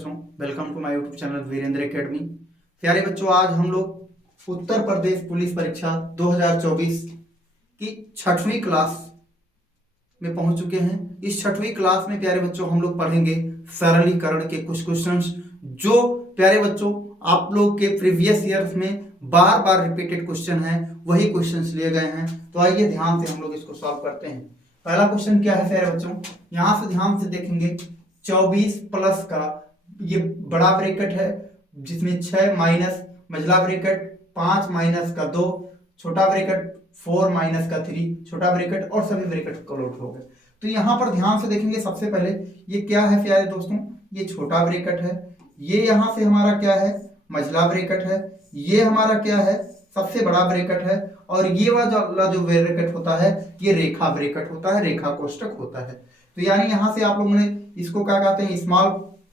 बच्चों, welcome to my YouTube channel Virendra academy. प्यारे बच्चों, आज हम लोग उत्तर प्रदेश पुलिस परीक्षा 2024 की 6वीं क्लास में पहुंच चुके हैं। इस 6वीं क्लास में प्यारे बच्चों हम लोग पढ़ेंगे सरलीकरण के कुछ क्वेश्चंस, जो प्यारे बच्चों आप लोग के प्रीवियस ईयर्स में बार बार रिपीटेड क्वेश्चन हैं, वही क्वेश्चंस लिए गए हैं। तो आइए ध्यान से हम लोग इसको सॉल्व करते हैं। पहला क्वेश्चन क्या है प्यारे बच्चों, यहाँ से ध्यान से देखेंगे। 24 प्लस का ये बड़ा ब्रैकेट है जिसमें 6 माइनस मझला ब्रैकेट 5 माइनस का 2 छोटा ब्रैकेट 4 माइनस का 3 छोटा ब्रैकेट और सभी ब्रैकेट क्लोज हो गए। तो यहाँ पर ध्यान से देखेंगे, सबसे पहले ये क्या है प्यारे दोस्तों, ये छोटा ब्रैकेट है। ये यहाँ से हमारा क्या है, मझला ब्रैकेट है। ये हमारा क्या है, सबसे बड़ा ब्रैकेट है। और ये वाला जो ब्रैकेट होता है ये रेखा ब्रैकेट होता है, रेखा कोष्टक होता है। तो यानी यहाँ से आप लोगों ने इसको क्या कहते हैं, स्मॉल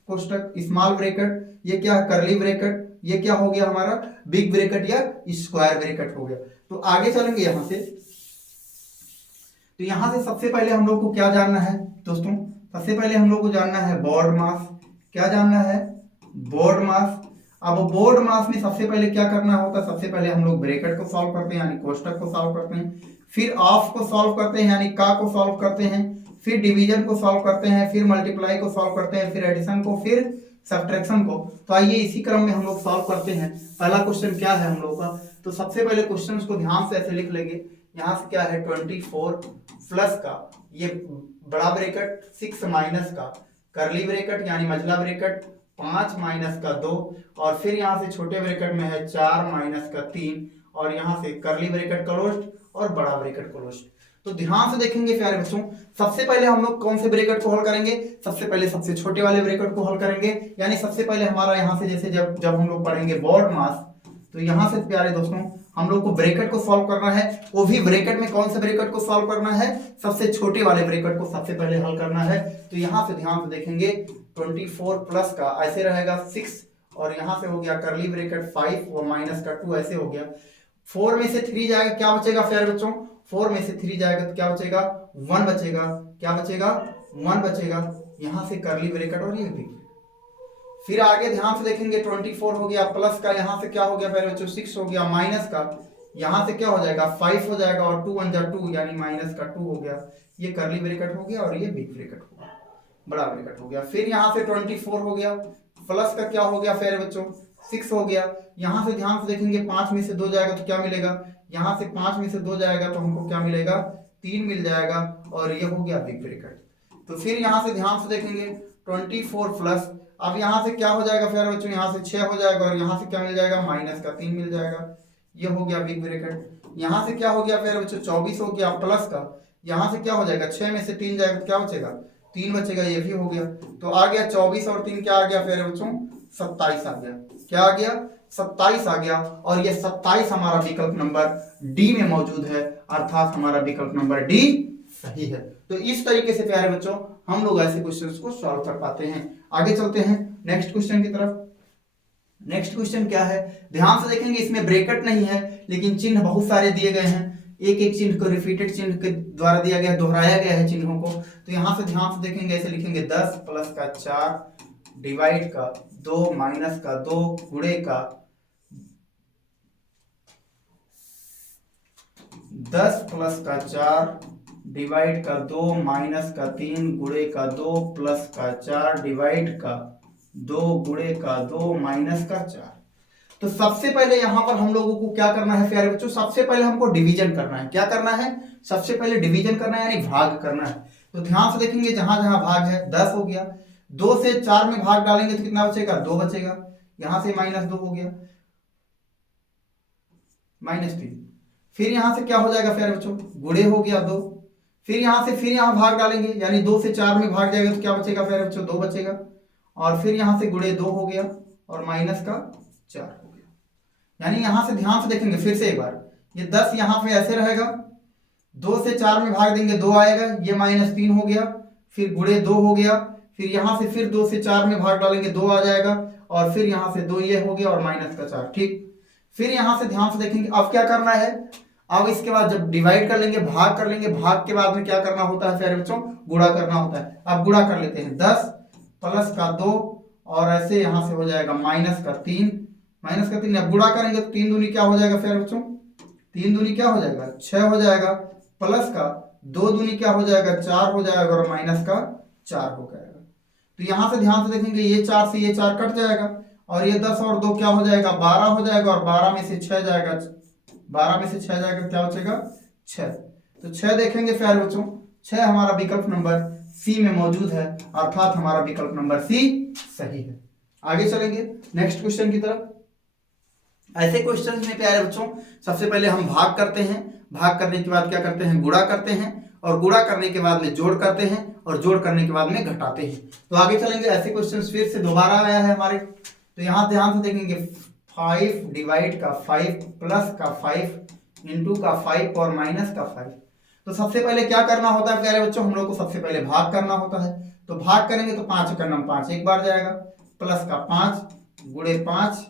कोष्टक, स्मॉल ब्रैकेट। ये क्या है, करली ब्रैकेट। ये क्या हो गया हमारा, बिग ब्रैकेट या स्क्वायर ब्रैकेट हो गया। तो आगे चलेंगे यहाँ से। तो यहाँ से सबसे पहले हम लोग को क्या जानना है दोस्तों, सबसे पहले हम लोग को जानना है बोर्ड मास। क्या जानना है, बोर्ड मास। अब बोर्ड मास में सबसे पहले क्या करना होता है, सबसे पहले हम लोग ब्रैकेट को सॉल्व करते हैं यानी कोष्टक को सॉल्व करते हैं, फिर ऑफ को सॉल्व करते हैं यानी का को सॉल्व करते हैं, फिर डिवीजन को सॉल्व करते हैं, फिर मल्टीप्लाई को सॉल्व करते हैं, फिर एडिशन को, फिर सब्ट्रैक्शन को। तो आइए इसी क्रम में हम लोग सॉल्व करते हैं। पहला क्वेश्चन क्या है हम लोग का, तो सबसे पहले क्वेश्चन को ध्यान से ऐसे लिख लेंगे। यहाँ से क्या है, 24 प्लस का ये बड़ा ब्रैकेट 6 माइनस का करली ब्रैकेट यानी मझला ब्रैकेट 5 माइनस का 2 और फिर यहाँ से छोटे ब्रैकेट में है 4 माइनस का 3 और यहाँ से करली ब्रैकेट क्लोज्ड और बड़ा ब्रैकेट क्लोज्ड। तो ध्यान से देखेंगे प्यारे बच्चों, सबसे पहले हम लोग कौन से ब्रैकेट को हल करेंगे, सबसे पहले सबसे छोटे वाले ब्रैकेट को हल करेंगे। यानी सबसे पहले हमारा यहाँ से जैसे जब हम लोग पढ़ेंगे बोर्ड मास, तो यहाँ से प्यारे दोस्तों हम लोग को ब्रैकेट को सॉल्व करना है। वो भी ब्रैकेट में कौन से ब्रैकेट को सॉल्व करना है, सबसे छोटे वाले ब्रैकेट को सबसे पहले हल करना है। तो यहाँ से ध्यान से देखेंगे, 24 प्लस का ऐसे रहेगा 6 और यहाँ से हो गया करली ब्रैकेट 5 और माइनस का 2 ऐसे हो गया। 4 में से 3 जाएगा, क्या बचेगा प्यारे बच्चों, 4 में से 3 जाएगा तो क्या बचेगा, 1 बचेगा। क्या बचेगा, 1 बचेगा। यहाँ से करली ब्रैकेट और ये भी। फिर आगे ध्यान से देखेंगे, 24 हो गया प्लस का, यहाँ से क्या हो गया प्यारे बच्चों, 6 हो गया माइनस का, यहाँ से क्या हो जाएगा 5 हो जाएगा और 2 1 जा 2 यानी माइनस का 2 हो गया। ये करली ब्रैकेट हो गया और ये बिग ब्रैकेट हो गया, बड़ा ब्रैकेट हो गया। फिर यहाँ से 24 हो गया प्लस का क्या हो गया प्यारे बच्चों, 6 हो गया। यहाँ से ध्यान से देखेंगे, 5 में से 2 जाएगा तो क्या मिलेगा, यहाँ से 5 में से 2 जाएगा तो हमको क्या मिलेगा, 3 मिल जाएगा और ये हो गया बिग ब्रैकेट। तो फिर यहाँ से ध्यान से देखेंगे 24 प्लस, अब यहाँ से क्या हो जाएगा प्यारे बच्चों, यहाँ से 6 हो जाएगा और यहाँ से क्या मिल जाएगा, माइनस का 3 मिल जाएगा। ये हो गया बिग ब्रैकेट। यहाँ से क्या हो गया प्यारे बच्चों, 24 हो गया प्लस का, यहाँ से क्या हो जाएगा, 6 में से 3 जाएगा तो क्या बचेगा, 3 बचेगा, ये भी हो गया। तो आ गया 24 और 3 क्या आ गया प्यारे बच्चों, 27 आ गया। क्या आ गया, 27 आ गया। और ये 27 हमारा विकल्प नंबर डी में मौजूद है, अर्थात हमारा विकल्प नंबर डी सही है। तो इस तरीके से प्यारे बच्चों हम लोग ऐसे क्वेश्चंस को सॉल्व कर पाते हैं। आगे चलते हैं नेक्स्ट क्वेश्चन की तरफ। नेक्स्ट क्वेश्चन क्या है, ध्यान से देखेंगे, इसमें ब्रैकेट नहीं है लेकिन चिन्ह बहुत सारे दिए गए हैं। एक एक चिन्ह को रिपीटेड चिन्ह के द्वारा दिया गया है, दोहराया गया है चिन्हों को। तो यहाँ से ध्यान से देखेंगे, ऐसे लिखेंगे 10 प्लस का 4 डिवाइड का 2 माइनस का 2 गुणे का 10 प्लस का 4 डिवाइड का 2 माइनस का 3 गुणे का 2 प्लस का 4 डिवाइड का 2 गुणे का 2 माइनस का 4। तो सबसे पहले यहां पर हम लोगों को क्या करना है प्यारे बच्चों, सबसे पहले हमको डिवीजन करना है। क्या करना है, सबसे पहले डिवीजन करना है यानी भाग करना है। तो ध्यान से देखेंगे, जहां जहां भाग है 10 हो गया, 2 से 4 में भाग डालेंगे तो कितना बचेगा, 2 बचेगा। यहां से -2 हो गया, -3। फिर यहां से क्या हो जाएगा प्यारे बच्चों, गुणे हो गया 2। फिर यहां से फिर यहां भाग डालेंगे यानी 2 से 4 में भाग जाएगा तो क्या बचेगा प्यारे बच्चों, 2 बचेगा। और फिर यहां से गुणे 2 हो गया और माइनस का 4 हो गया। यानी यहां से ध्यान से देखेंगे फिर से एक बार, ये 10 यहां पे ऐसे रहेगा, 2 से 4 में भाग देंगे 2 आएगा, ये -3 हो गया, फिर गुणे 2 हो गया, फिर यहां से फिर 2 से 4 में भाग डालेंगे 2 आ जाएगा और फिर यहां से 2 ये हो गया और माइनस का 4। ठीक, फिर यहां से ध्यान से देखेंगे, अब क्या करना है, अब इसके बाद जब डिवाइड कर लेंगे, भाग कर लेंगे, भाग के बाद में क्या करना होता है प्यारे बच्चों, गुणा करना होता है। अब गुणा कर लेते हैं, 10 प्लस का 2 और ऐसे यहाँ से हो जाएगा -3, अब गुणा करेंगे तो 3 दूनी क्या हो जाएगा फिर बच्चों, 3 दूनी क्या हो जाएगा 6 हो जाएगा, प्लस का 2 दूनी क्या हो जाएगा 4 हो जाएगा, और माइनस का 4 हो जाएगा। तो यहाँ से ध्यान से देखेंगे ये 4 से ये 4 कट जाएगा, और ये 10 और 2 क्या हो जाएगा 12 हो जाएगा, और 12 में से 6 जाएगा, 12 में से 6 जाएगा, क्या बचेगा 6। तो 6 देखेंगे प्यारे बच्चों, 6 हमारा विकल्प नंबर सी में मौजूद है, अर्थात हमारा विकल्प नंबर सी सही है। आगे चलेंगे नेक्स्ट क्वेश्चन की तरफ। ऐसे क्वेश्चन में प्यारे बच्चों सबसे पहले हम भाग करते हैं, भाग करने के बाद क्या करते हैं गुणा करते हैं, और गुणा करने के बाद में जोड़ करते हैं, और जोड़ करने के बाद में घटाते हैं। तो आगे चलेंगे, ऐसे क्वेश्चन फिर से दोबारा आया है हमारे। तो यहाँ ध्यान से देखेंगे 5 डिवाइड का 5 प्लस का 5 इंटू का 5 और माइनस का 5। तो सबसे पहले क्या करना होता है प्यारे बच्चों, हम लोग को सबसे पहले भाग करना होता है। तो भाग करेंगे तो 5 का नाम 5 एक बार जाएगा, प्लस का 5 गुणे 5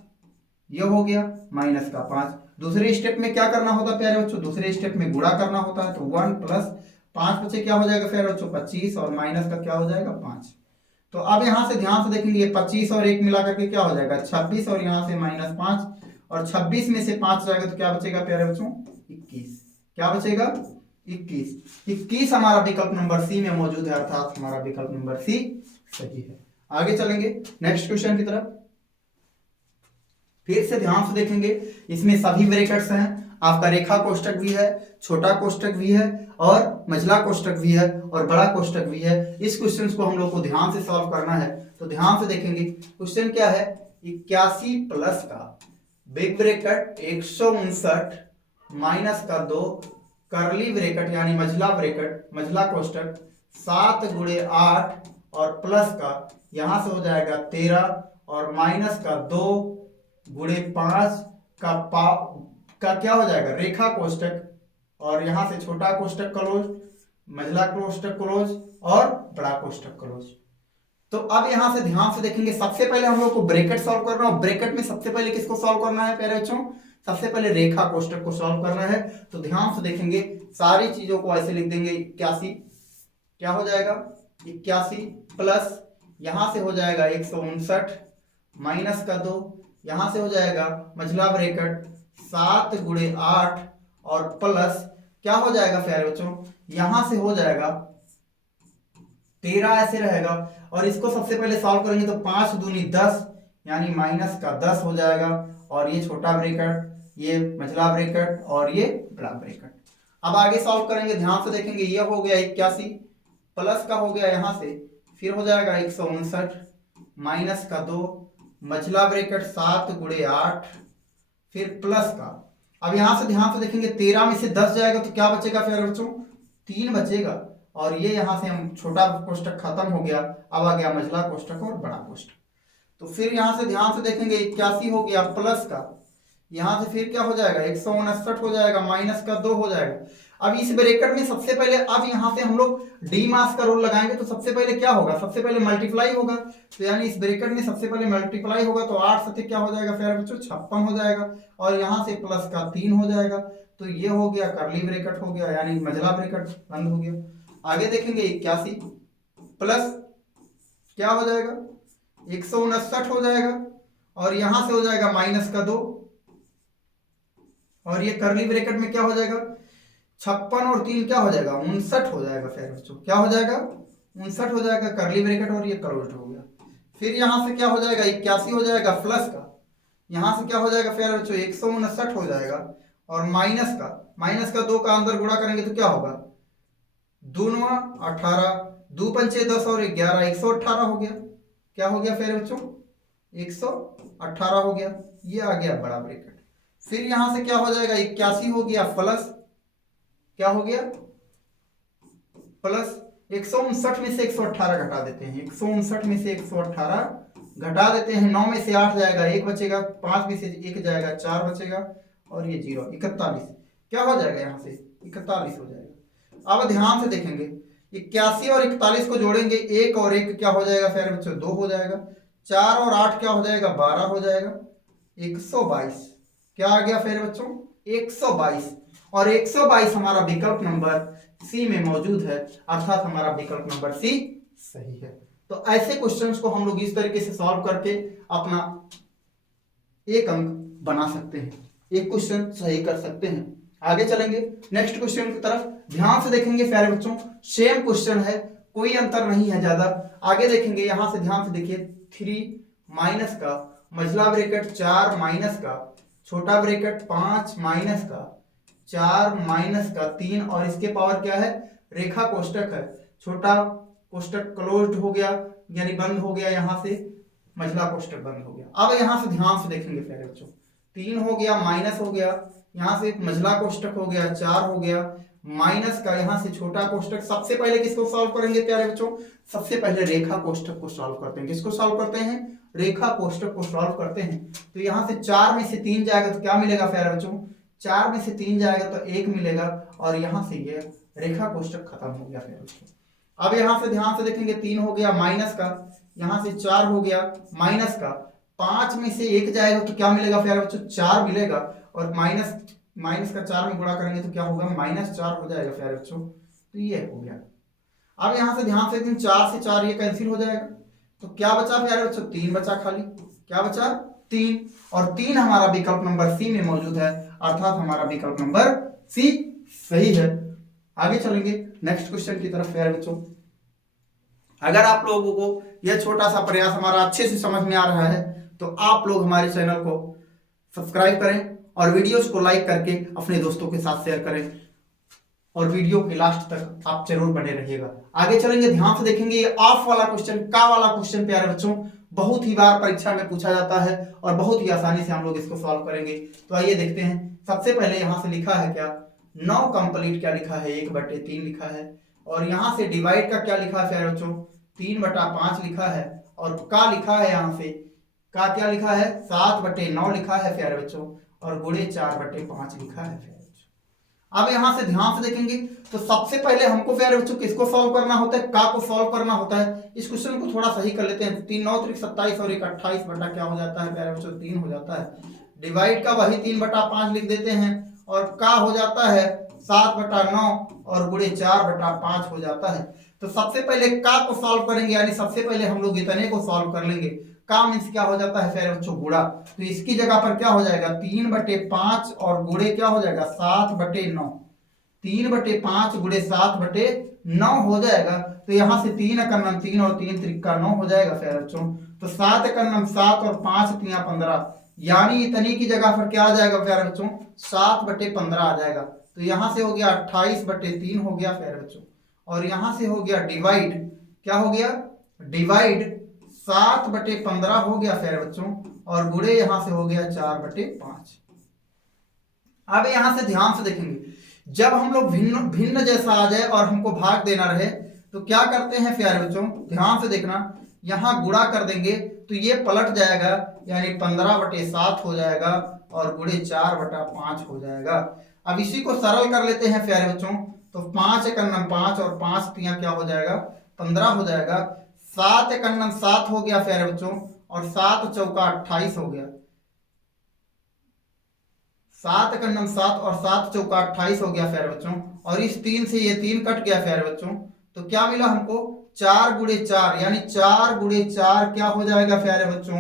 ये हो गया, माइनस का 5। दूसरे स्टेप में क्या करना होता है प्यारे बच्चों, दूसरे स्टेप में गुणा करना होता है। तो 1 प्लस 5 बचे क्या हो जाएगा प्यारे बच्चों 25, और माइनस का क्या हो जाएगा 5। तो अब यहाँ से ध्यान से देखेंगे 25 और 1 मिला करके क्या हो जाएगा 26, और यहाँ से -5, और 26 में से 5 जाएगा तो क्या बचेगा प्यारे बच्चों 21। क्या बचेगा 21 हमारा विकल्प नंबर सी में मौजूद है, अर्थात हमारा विकल्प नंबर सी सही है। आगे चलेंगे नेक्स्ट क्वेश्चन की तरफ। फिर से ध्यान से देखेंगे, इसमें सभी ब्रैकेट्स हैं, आपका रेखा कोष्टक भी है, छोटा कोष्टक भी है, और मझला कोष्टक भी है, और बड़ा कोष्टक भी है। इस क्वेश्चन को हम लोग को ध्यान से सॉल्व करना है। तो ध्यान से देखेंगे क्वेश्चन क्या है, 81 प्लस का बिग ब्रैकेट 159 माइनस का 2 करली ब्रैकेट यानी मझला ब्रैकेट मझला कोष्टक 7 गुणे 8 और प्लस का यहां से हो जाएगा 13 और माइनस का 2 गुणे 5 का क्या हो जाएगा रेखा कोष्टक, और यहां से छोटा कोष्टक क्लोज, मझला कोष्टक क्लोज और बड़ा कोष्टक क्लोज। तो अब यहां से ध्यान से देखेंगे, सबसे पहले हम लोग को ब्रैकेट सॉल्व करना है। ब्रैकेट में सबसे पहले किसको सॉल्व करना है प्यारे बच्चों, सबसे पहले रेखा कोष्टक को सॉल्व करना है। तो ध्यान से देखेंगे, सारी चीजों को ऐसे लिख देंगे 81 क्या हो जाएगा 81 प्लस यहां से हो जाएगा 159 माइनस का 2, यहां से हो जाएगा मझला ब्रैकेट 7 गुणे 8 और प्लस क्या हो जाएगा प्यारे बच्चों, यहां से हो जाएगा 13 ऐसे रहेगा, और इसको सबसे पहले सॉल्व करेंगे तो 5 दूनी 10 यानी माइनस का 10 हो जाएगा, और ये छोटा ब्रैकेट ये मझला ब्रैकेट और ये बड़ा ब्रैकेट। अब आगे सॉल्व करेंगे, ध्यान से देखेंगे, ये हो गया 81 प्लस का हो गया यहां से, फिर हो जाएगा 159 माइनस का 2 मझला ब्रैकेट 7 गुणे 8 फिर प्लस का। अब यहां से ध्यान से देखेंगे 13 में से 10 जाएगा तो क्या बचेगा फिर बच्चों 3 बचेगा, और ये यहां से हम छोटा कोष्टक खत्म हो गया, अब आ गया मझला कोष्टक और बड़ा कोष्टक। तो फिर यहां से ध्यान से देखेंगे 81 हो गया प्लस का, यहां से फिर क्या हो जाएगा 159 हो जाएगा माइनस का 2 हो जाएगा। अब इस ब्रैकेट में सबसे पहले अब यहां से हम लोग डी मास का रूल लगाएंगे, तो सबसे पहले क्या होगा, सबसे पहले मल्टीप्लाई होगा। तो यानी इस ब्रैकेट में सबसे पहले मल्टीप्लाई होगा, तो 8 सत्य क्या हो जाएगा फिर बच्चों 56 हो जाएगा, और यहां से प्लस का 3 हो जाएगा। तो ये हो गया करली ब्रैकेट हो गया यानी मझला ब्रैकेट बंद हो गया। आगे देखेंगे 81 प्लस क्या हो जाएगा 159 हो जाएगा, और यहां से हो जाएगा माइनस का 2, और ये करली ब्रैकेट में क्या हो जाएगा 56 और 3 क्या हो जाएगा 59 हो जाएगा फिर बच्चों, क्या हो जाएगा 59 हो जाएगा करली ब्रैकेट, और ये क्लोज्ड हो गया। फिर यहां से क्या हो जाएगा 81 हो जाएगा प्लस का, यहां से क्या हो जाएगा फिर बच्चों 159 हो जाएगा, और माइनस का 2 का अंदर गुणा करेंगे तो क्या होगा 2 9 18 2 पंचे 10 और 11 118 हो गया। क्या हो गया फिर बच्चों 118 हो गया, ये आ गया बड़ा ब्रैकेट। फिर यहां से क्या हो जाएगा 81 हो गया प्लस क्या हो गया प्लस 159 में से 118 घटा देते हैं, 159 में से 118 घटा देते हैं, 9 में से 8 जाएगा 1 बचेगा, 5 में से 1 जाएगा 4 बचेगा, और ये 0 41 क्या हो जाएगा यहाँ से 41 हो जाएगा। अब ध्यान से देखेंगे 81 और 41 को जोड़ेंगे, 1 और 1 क्या हो जाएगा फिर बच्चों 2 हो जाएगा, 4 और 8 क्या हो जाएगा 12 हो जाएगा, 122 क्या आ गया फिर बच्चों 122, और 122 हमारा विकल्प नंबर सी में मौजूद है, अर्थात हमारा विकल्प नंबर सी सही है। तो ऐसे क्वेश्चंस को हम लोग इस तरीके से सॉल्व करके अपना एक अंक बना सकते हैं, एक क्वेश्चन सही कर सकते हैं। आगे चलेंगे नेक्स्ट क्वेश्चन की तरफ, ध्यान से देखेंगे प्यारे बच्चों, सेम क्वेश्चन है, कोई अंतर नहीं है ज्यादा। आगे देखेंगे, यहां से ध्यान से देखिए, 3 माइनस का मझला ब्रैकेट 4 माइनस का छोटा ब्रैकेट 5 माइनस का 4 माइनस का 3 और इसके पावर क्या है, रेखा कोष्टक है, छोटा कोष्टक क्लोज्ड हो गया यानी बंद हो गया, यहां से मझला कोष्टक बंद हो गया। अब यहां से ध्यान से देखेंगे प्यारे बच्चों, 3 हो गया माइनस हो गया, यहां से मझला कोष्टक हो गया 4 हो गया माइनस का, यहां से छोटा कोष्टक। सबसे पहले किसको सॉल्व करेंगे प्यारे बच्चों, सबसे पहले रेखा कोष्टक को सॉल्व करते हैं। किसको सॉल्व करते हैं, रेखा कोष्टक को सॉल्व करते हैं। तो यहां से 4 में से 3 जाएगा तो क्या मिलेगा प्यारे बच्चों, 4 में से 3 जाएगा तो 1 मिलेगा और यहां से ये रेखा कोष्टक खत्म हो गया प्यारे बच्चों। अब यहां से ध्यान से देखेंगे, 3 हो गया माइनस का, यहां से 4 हो गया माइनस का, 5 में से 1 जाएगा तो क्या मिलेगा प्यारे बच्चों, 4 मिलेगा और माइनस का 4 में गुणा करेंगे तो क्या होगा, -4 हो जाएगा प्यारे बच्चों। तो ये हो गया। अब यहां से ध्यान से 4 से 4 ये कैंसिल हो जाएगा, तो क्या बचा प्यारे बच्चों, 3 बचा खाली। क्या बचा, 3, और 3 हमारा विकल्प नंबर सी में मौजूद है, अर्थात हमारा विकल्प नंबर सी सही है। आगे चलेंगे नेक्स्ट क्वेश्चन की तरफ प्यारे बच्चों। अगर आप लोगों को यह छोटा सा प्रयास हमारा अच्छे से समझ में आ रहा है तो आप लोग हमारे चैनल को सब्सक्राइब करें और वीडियोस को लाइक करके अपने दोस्तों के साथ शेयर करें और वीडियो के लास्ट तक आप जरूर बने रहिएगा। आगे चलेंगे, ध्यान से देखेंगे, ये ऑफ वाला क्वेश्चन, का वाला क्वेश्चन प्यारे बच्चों बहुत ही बार परीक्षा में पूछा जाता है और बहुत ही आसानी से हम लोग इसको सॉल्व करेंगे। तो आइए देखते हैं। सबसे पहले यहां से लिखा है क्या, 9 कंप्लीट क्या लिखा है, 1/3 लिखा है, और यहां से डिवाइड का क्या लिखा है प्यारे बच्चों, 3/5 लिखा है, और का लिखा है, यहां से का क्या लिखा है, 7/9 लिखा है प्यारे बच्चों, और गुणे 4/5 लिखा है प्यारे बच्चों। अब यहां से ध्यान से देखेंगे तो सबसे पहले हमको प्यारे बच्चों किसको सॉल्व करना होता है, का को सॉल्व करना होता है। इस क्वेश्चन को थोड़ा सही कर लेते हैं। 3 9 3 27 और 1 28 बटा क्या हो जाता है प्यारे बच्चों, 3 हो जाता है। डिवाइड का वही 3/5 लिख देते हैं, और का हो जाता है 7/9 और गुणे 4/5 हो जाता है। तो सबसे पहले का को सॉल्व करेंगे, यानी सबसे पहले हम लोग इतने को सॉल्व कर लेंगे। का मीन्स क्या हो जाता है प्यारे बच्चों, गुणा, तो इसकी जगह पर क्या हो जाएगा, 3/5 और गुणे क्या हो जाएगा, 7/9, 3/5 गुणे 7/9 हो जाएगा। तो यहां से 3 एकम 3 और 3 त्रिका 9 हो जाएगा प्यारे बच्चों। तो 7 एकम 7 और 5 3 15, यानी इतनी की जगह पर क्या आ जाएगा प्यारे बच्चों, 7/15 आ जाएगा। तो यहां से हो गया 28/3 हो गया प्यारे बच्चों, और यहां से हो गया डिवाइड, क्या हो गया, डिवाइड 7/15 हो गया प्यारे बच्चों, और गुणे यहां से हो गया 4/5। अब यहां से ध्यान से देखेंगे, जब हम लोग भिन्न भिन्न जैसा आ जाए और हमको भाग देना रहे तो क्या करते हैं प्यारे बच्चों, ध्यान से देखना, यहां गुणा कर देंगे तो ये पलट जाएगा, यानी 15/7 हो जाएगा और गुणे 4/5 हो जाएगा। अब इसी को सरल कर लेते हैं प्यारे बच्चों, तो 5 एकम 5 और 5 3 क्या हो जाएगा, 15 हो जाएगा। 7 एकम 7 हो गया प्यारे बच्चों, और 7 चौका 28 हो गया, 7 एकम 7 और 7 चौका 28 हो गया प्यारे बच्चों, और इस 3 से ये 3 कट गया प्यारे बच्चों। तो क्या मिला हमको, 4 गुणे 4, यानी 4 गुणे 4 क्या हो जाएगा प्यारे बच्चों,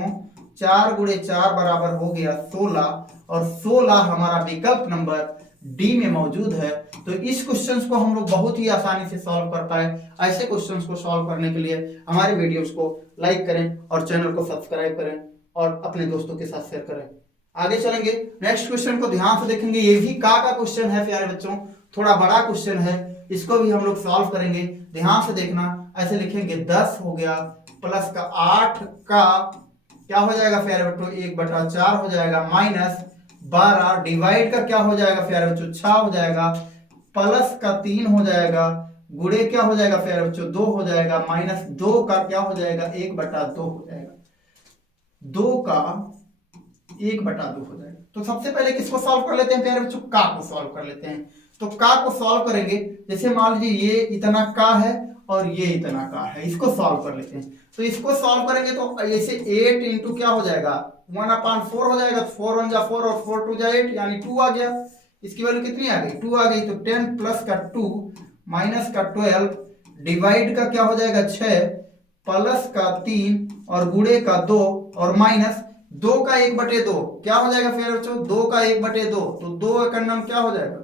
4 गुणे 4 बराबर हो गया 16, और 16 हमारा विकल्प नंबर डी में मौजूद है। तो इस क्वेश्चंस को हम लोग बहुत ही आसानी से सॉल्व कर पाए। ऐसे क्वेश्चंस को सॉल्व करने के लिए हमारे वीडियोस को लाइक करें और चैनल को सब्सक्राइब करें और अपने दोस्तों के साथ शेयर करें। आगे चलेंगे, नेक्स्ट क्वेश्चन को ध्यान से देखेंगे, ये भी का क्वेश्चन है प्यारे बच्चों, थोड़ा बड़ा क्वेश्चन है, इसको भी हम लोग सॉल्व करेंगे। ध्यान से देखना, ऐसे लिखेंगे 10 हो गया प्लस का 8 का क्या हो जाएगा प्यारे बच्चों, 1/4 हो जाएगा, माइनस 12 डिवाइड का क्या हो जाएगा प्यारे बच्चों, 6 हो जाएगा, प्लस का 3 हो जाएगा, गुणे क्या हो जाएगा प्यारे बच्चों, 2 हो जाएगा, माइनस 2 का क्या हो जाएगा, 1/2 हो जाएगा, 2 का 1/2 हो जाएगा। तो सबसे पहले किसको सॉल्व कर लेते हैं प्यारे बच्चों, का को सॉल्व कर लेते हैं। तो का को सॉल्व करेंगे, जैसे मान लीजिए ये इतना का है और ये इतना का है, इसको सॉल्व कर लेते हैं। तो इसको सॉल्व करेंगे तो ऐसे 8 इंटू क्या हो जाएगा, 1/4 हो जाएगा, 4 1 जा 4 और 4 2 जा 8, यानी 2 आ गया। इसकी वैल्यू कितनी आ गई, 2 आ गई। तो 10 प्लस का 2 माइनस का 12 डिवाइड का क्या हो जाएगा 6 प्लस का 3 और गुणे का 2 और माइनस 2 का 1/2 क्या हो जाएगा फिर बच्चों, 2 का 1/2 तो 2 का नाम क्या हो जाएगा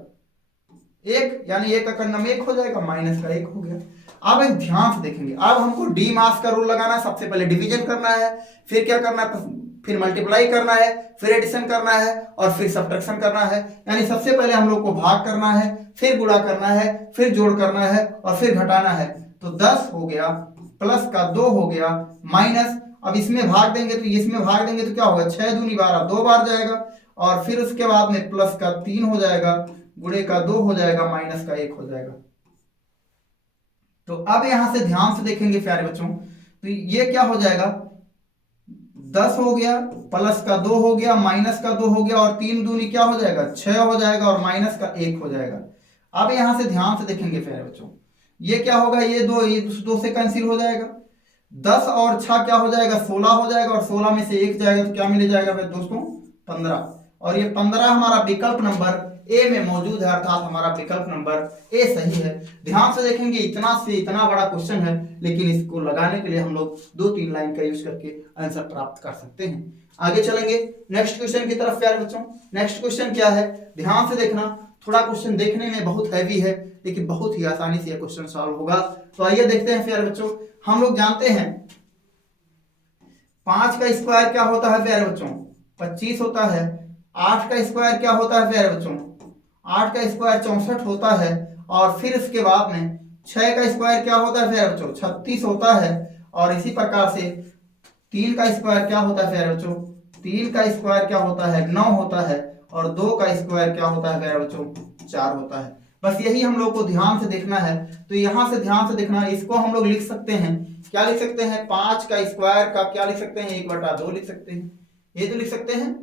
1, यानी 1 का नाम 1 हो जाएगा, माइनस का 1 हो गया। अब एक ध्यान से देखेंगे, अब हमको डी मास का रूल लगाना है। सबसे पहले डिवीजन करना है, फिर क्या करना है, फिर मल्टीप्लाई करना है, फिर एडिशन करना है और फिर सब्ट्रैक्शन करना है। यानी सबसे पहले हम लोग को भाग करना है, फिर गुणा करना है, फिर जोड़ करना है और फिर घटाना है। तो 10 हो गया, प्लस का 2 हो गया, माइनस, अब इसमें भाग देंगे तो इसमें भाग देंगे तो क्या होगा, 6 दूनी 12, 2 बार जाएगा और फिर उसके बाद में प्लस का 3 हो जाएगा, गुणे का 2 हो जाएगा, माइनस का 1 हो जाएगा। तो अब यहां से ध्यान से देखेंगे प्यारे बच्चों, तो ये क्या हो जाएगा, 10 हो गया, प्लस का 2 हो गया, माइनस का 2 हो गया और 3 दूनी क्या हो जाएगा, 6 हो जाएगा और माइनस का 1 हो जाएगा। अब यहां से ध्यान से देखेंगे प्यारे बच्चों, ये क्या होगा, ये 2 से कैंसिल हो जाएगा, 10 और 6 क्या हो जाएगा, 16 हो जाएगा और 16 में से 1 जाएगा तो क्या मिल जाएगा फिर दोस्तों, 15। और ये 15 हमारा विकल्प नंबर ए में मौजूद है, अर्थात हमारा विकल्प नंबर ए सही है। ध्यान से देखेंगे, इतना से इतना बड़ा क्वेश्चन है, लेकिन इसको लगाने के लिए हम लोग 2-3 लाइन का यूज करके आंसर प्राप्त कर सकते हैं। आगे चलेंगे नेक्स्ट क्वेश्चन की तरफ प्यारे बच्चों। नेक्स्ट क्वेश्चन क्या है, ध्यान से देखना, थोड़ा क्वेश्चन देखने में बहुत हैवी है लेकिन बहुत ही आसानी से यह क्वेश्चन सॉल्व होगा। तो आइए देखते हैं प्यारे बच्चों। हम लोग जानते हैं 5 का स्क्वायर क्या होता है प्यारे बच्चों, 25 होता है। 8 का स्क्वायर क्या होता है प्यारे बच्चों, 8 का स्क्वायर 64 होता है। और फिर इसके बाद में 6 का स्क्वायर क्या होता है प्यारे बच्चों, 36 होता है। और इसी प्रकार से 3 का स्क्वायर क्या होता है प्यारे बच्चों, 3 का स्क्वायर क्या होता है, 9 होता है। और 2 का स्क्वायर क्या होता है प्यारे बच्चों, 4 होता है। बस यही हम लोग को ध्यान से देखना है। तो यहां से ध्यान से देखना, इसको हम लोग लिख सकते हैं, क्या लिख सकते हैं, 5 का स्क्वायर का क्या लिख सकते हैं, 1/2 लिख सकते हैं, ये तो लिख सकते हैं।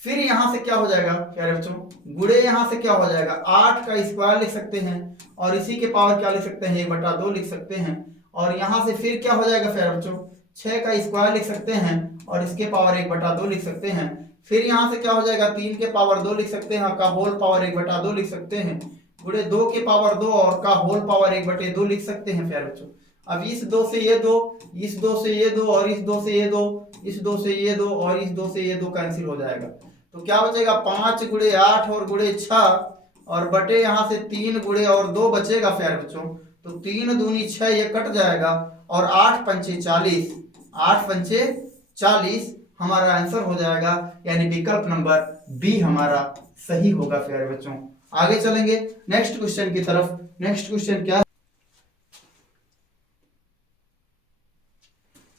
फिर यहां से क्या हो जाएगा प्यारे बच्चों, गुणे यहां से क्या हो जाएगा, 8 का स्क्वायर लिख सकते हैं और इसी के पावर क्या लिख सकते हैं, 1/2 लिख सकते हैं। और यहां से फिर क्या हो जाएगा प्यारे बच्चों, 6 का स्क्वायर लिख सकते हैं और इसके पावर 1/2 लिख सकते हैं। फिर यहां से क्या हो जाएगा, 3 के पावर 2 लिख सकते हैं का होल पावर 1/2 लिख सकते हैं, गुणे 2 के पावर 2 और का होल पावर 1/2 लिख सकते हैं प्यारे बच्चों। अब इस 2 से ये 2, इस 2 से ये 2 और इस 2 से ये 2, इस 2 से ये 2 और इस 2 से ये 2 कैंसिल हो जाएगा। तो क्या बचेगा, 5 गुणे 8 और गुणे 6 और बटे यहां से 3 गुणे और 2 बचेगा प्यारे बच्चों। तो 3 दूनी 6, ये कट जाएगा और 8 पंचे 40, 8 पंचे 40 हमारा आंसर हो जाएगा, यानी विकल्प नंबर बी हमारा सही होगा प्यारे बच्चों। आगे चलेंगे नेक्स्ट क्वेश्चन की तरफ। नेक्स्ट क्वेश्चन क्या है,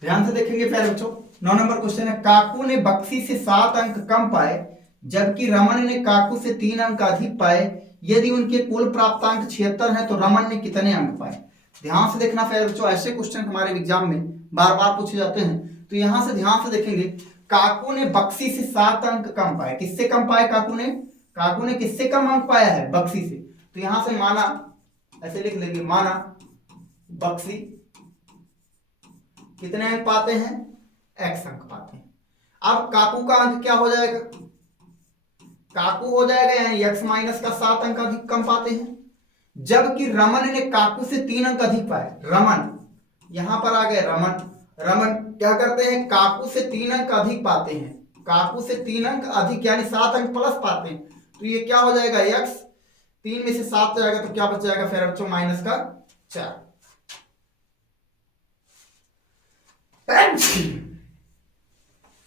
ध्यान से देखेंगे प्यारे बच्चों। 9 नंबर क्वेश्चन है, काकू ने बक्सी से 7 अंक कम पाए जबकि रमन ने काकू से 3 अंक अधिक पाए। यदि उनके कुल प्राप्तांक 76 है तो रमन ने कितने अंक पाए। ध्यान से देखना प्यारे बच्चों, ऐसे क्वेश्चन हमारे एग्जाम में बार बार पूछे जाते हैं। तो यहां से ध्यान से देखेंगे, काकू ने बक्सी से 7 अंक कम पाए। किससे कम पाए, काकू ने किससे कम अंक पाया है, बक्सी से। तो यहां से माना, ऐसे लिख लेंगे, माना बक्सी कितने अंक पाते हैं, x अंक पाते हैं। अब काकू का अंक क्या हो जाएगा, काकू हो जाएगा यानी x माइनस का 7 अंक अधिक कम पाते हैं। जबकि रमन ने काकू से 3 अंक अधिक पाए। रमन यहां पर आ गए, रमन क्या करते हैं, काकू से 3 अंक अधिक पाते हैं। काकू से 3 अंक अधिक यानी 7 अंक प्लस पाते हैं। तो ये क्या हो जाएगा, x 3 में से 7 जाएगा तो क्या बच जाएगा फिर बच्चों, माइनस का 4।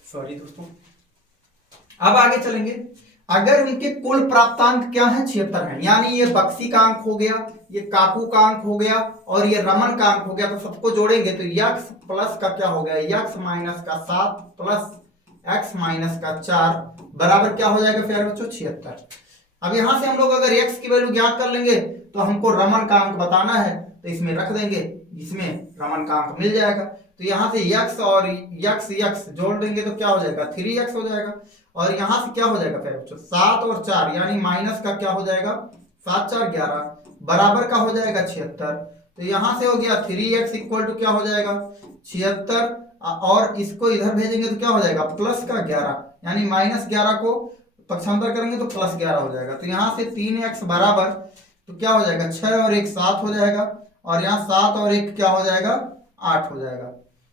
सॉरी दोस्तों। अब आगे चलेंगे, अगर उनके कुल प्राप्तांक क्या है, 76 है, यानी ये बक्सी का अंक हो गया, ये काकू का अंक हो गया और ये रमन का अंक हो गया। तो सबको जोड़ेंगे तो x प्लस का क्या हो गया, x माइनस का 7 प्लस x माइनस का 4 बराबर क्या हो जाएगा फिर बच्चों, 76। अब यहां से हम लोग अगर x की वैल्यू ज्ञात कर लेंगे तो हमको रमन का अंक बताना है, तो इसमें रख देंगे, इसमें रमन का अंक मिल जाएगा। तो यहाँ से x और x जोड़ देंगे तो क्या हो जाएगा, 3x हो जाएगा। और यहाँ से क्या हो जाएगा फिर बच्चों, 7 और 4 यानी माइनस का क्या हो जाएगा, 7 4 11 बराबर का हो जाएगा 76। तो यहाँ से हो गया 3x इक्वल टू क्या हो जाएगा, 76 और इसको इधर भेजेंगे तो क्या हो जाएगा, प्लस का 11 यानी माइनस 11 को पक्षांतर करेंगे तो प्लस 11 हो जाएगा। तो यहाँ से 3x बराबर तो क्या हो जाएगा, 6 और 1 7 हो जाएगा और यहाँ 7 और 1 क्या हो जाएगा, 8 हो जाएगा।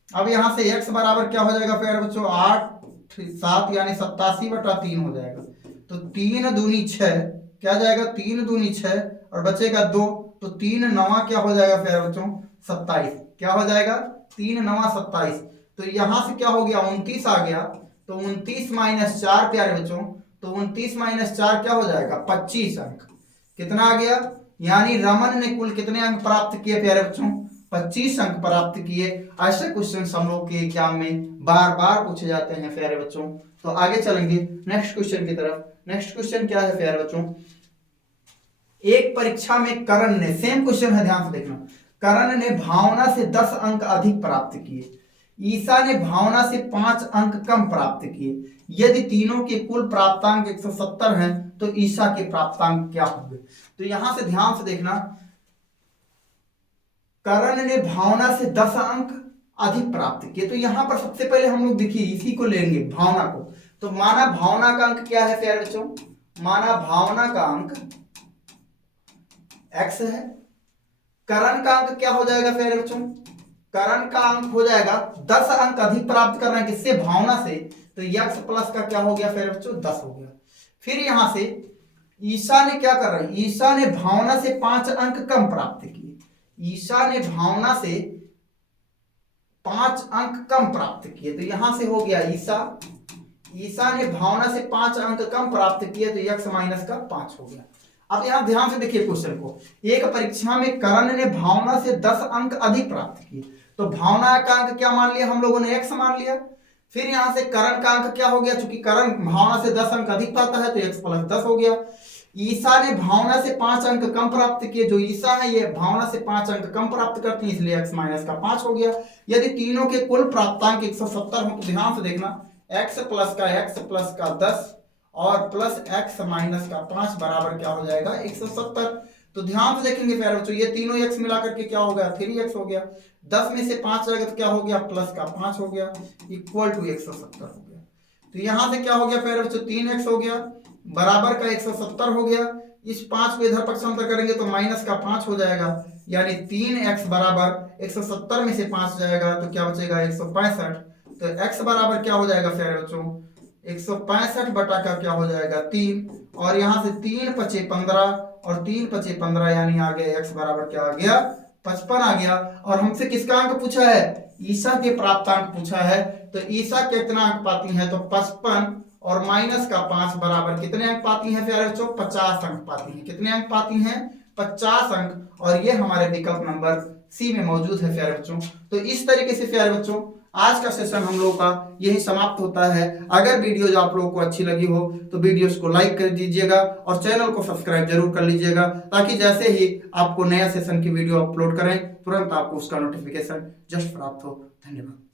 अब यहाँ से x बराबर क्या हो जाएगा प्यारे बच्चों, 8 7 यानी 87/3 हो जाएगा। तो 3 दूनी 6 क्या जाएगा, 3 दूनी 6 और बचेगा 2, तो 3 9 क्या हो जाएगा प्यारे बच्चों, 27। क्या हो जाएगा, 3 9 27। तो यहाँ से क्या हो गया, 29 आ गया। तो 29 - 4 प्यारे बच्चों, तो 29 - 4 क्या हो जाएगा, 25 अंक। कितना आ गया, यानी रमन ने कुल कितने अंक प्राप्त किए प्यारे बच्चों, 25 अंक प्राप्त किए। ऐसे क्वेश्चन हम लोग के एग्जाम में बार बार पूछे जाते हैं प्यारे बच्चों। तो आगे चलेंगे नेक्स्ट क्वेश्चन की तरफ। नेक्स्ट क्वेश्चन क्या है प्यारे बच्चों, एक परीक्षा में करण ने, सेम क्वेश्चन है ध्यान से देखना, करण ने भावना से 10 अंक अधिक प्राप्त किए, ईसा ने भावना से 5 अंक कम प्राप्त किए। यदि तीनों के कुल प्राप्तांक 170 हैं तो ईसा के प्राप्तांक क्या होंगे। तो यहां से ध्यान से देखना, करण ने भावना से 10 अंक अधिक प्राप्त किए। तो यहां पर सबसे पहले हम लोग देखिए इसी को लेंगे, भावना को। तो माना भावना का अंक क्या है प्यारे बच्चों, माना भावना का अंक x है। करण का अंक क्या हो जाएगा प्यारे बच्चों, करण का अंक हो जाएगा 10 अंक अधिक प्राप्त कर रहे हैं किससे, भावना से। तो x प्लस का क्या हो गया प्यारे बच्चों, 10 हो गया। फिर यहां से ईसा ने क्या कर रहे हैं, ईसा ने भावना से 5 अंक कम प्राप्त किए। ईसा ने भावना से 5 अंक कम प्राप्त किए। तो यहां से हो गया ईसा ने भावना से 5 अंक कम प्राप्त किए, तो x माइनस का 5 हो गया। अब यहां ध्यान से देखिए क्वेश्चन को, एक परीक्षा में करण ने भावना से 10 अंक अधिक प्राप्त किए। तो भावना का अंक क्या मान लिया हम लोगों ने, x मान लिया। फिर यहां से करण का अंक क्या हो गया, चूंकि करण भावना से 10 अंक अधिक पाता है तो x प्लस 10 हो गया। ईसा ने भावना से 5 अंक कम प्राप्त किए, जो ईसा है ये भावना से 5 अंक कम प्राप्त करते हैं, इसलिए x माइनस का 5 हो गया। यदि तीनों के कुल प्राप्तांक 170 हो तो ध्यान से देखना, x प्लस का 10 और प्लस x माइनस का 5 बराबर क्या हो जाएगा, 170। तो ध्यान से देखेंगे प्यारे बच्चों, ये तीनों x मिला करके क्या हो गया, 3x हो गया। 10 में से 5 जाएगा तो क्या हो गया, प्लस का 5 हो गया, इक्वल टू 170 हो गया। तो यहां से क्या हो गया प्यारे बच्चों, 3x हो गया बराबर का 170 हो गया। इस 5 को इधर पक्षांतर करेंगे तो माइनस का 5 हो जाएगा, यानी 3x बराबर 170 में से 5 जाएगा तो क्या बचेगा, 165। तो x बराबर क्या हो जाएगा प्यारे बच्चों, 165 बटा का क्या हो जाएगा, 3। और यहां से 3 × 5 = 15 और 3 × 5 = 15, यानी आ गया x बराबर क्या आ गया, 55 आ गया। और हमसे किसका अंक पूछा है, ईसा के प्राप्तांक पूछा है। तो ईसा कितना अंक पाती है, तो 55 और माइनस का 5 बराबर कितने अंक पाती हैं प्यारे बच्चों, 50 अंक पाती हैं। कितने अंक पाती हैं, 50 अंक। और ये हमारे विकल्प नंबर सी में मौजूद है प्यारे बच्चों। तो इस तरीके से प्यारे बच्चों आज का सेशन हम लोग का यही समाप्त होता है। अगर वीडियोज आप लोगों को अच्छी लगी हो तो वीडियोज को लाइक कर दीजिएगा और चैनल को सब्सक्राइब जरूर कर लीजिएगा, ताकि जैसे ही आपको नया सेशन की वीडियो अपलोड करें तुरंत आपको उसका नोटिफिकेशन जस्ट प्राप्त हो। धन्यवाद।